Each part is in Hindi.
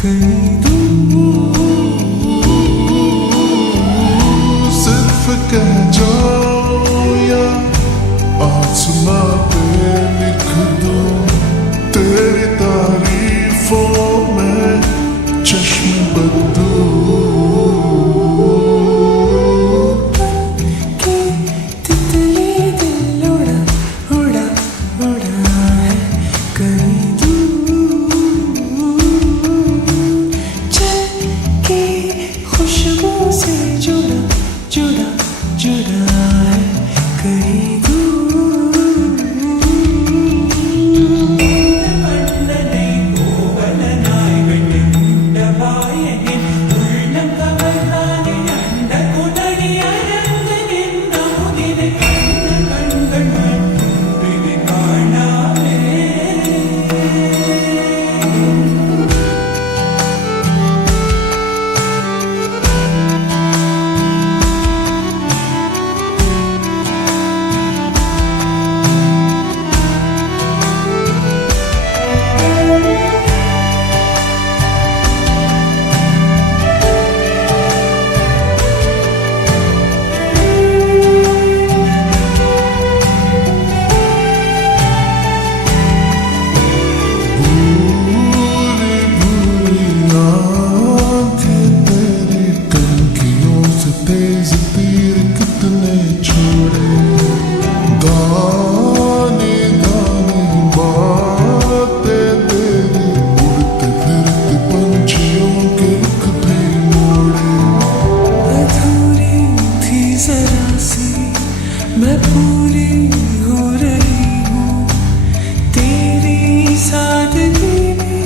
कहीं दूर सिर्फ कह जाओ या आसमां पे लिख दूं तेरी तारीफों में चश्मे बदलूं के तितली दिल उड़ा उड़ा उड़ा है कहीं दूर चल के खुशबू से जुड़ा जुड़ा जुड़ा है कहीं तेज तीर कितने छोड़े दाने दाने बातें तेरी उड़ते फिरते पंछियों के रुख भी मोड़े अधूरी थी जरा सी मैं पूरी हो रही हूँ तेरी सादगी में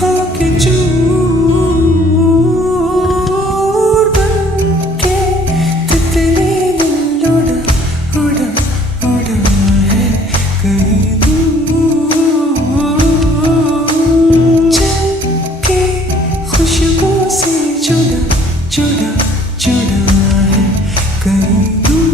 होके चूर बन के तितली दिल उड़ा उड़ा उड़ा है कहीं दूर चल के खुशबू से जुड़ा जुड़ा जुड़ा है कहीं दूर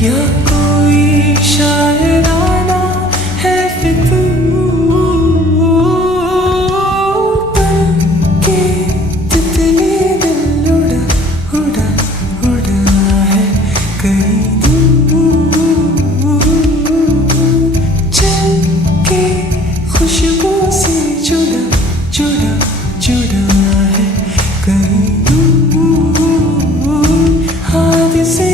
या कोई शायराना है फितूर बन के तितली दिल उड़ा उड़ा उड़ा है कहीं दूर चल के खुशबू से जुड़ा जुड़ा जुड़ा है कहीं दूर हादसे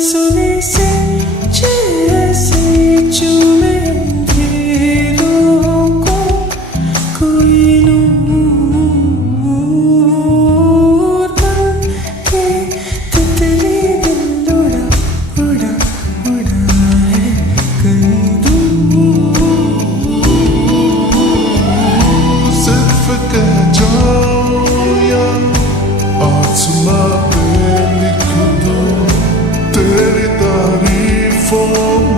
सुने से जैसे चूमे अंधेरों को कोई नूर बन के तितली दिल उड़ा उड़ा उड़ा है कहीं दूर सिर्फ कह जाओ या आसमां पे लिख दूं तेरी तारीफों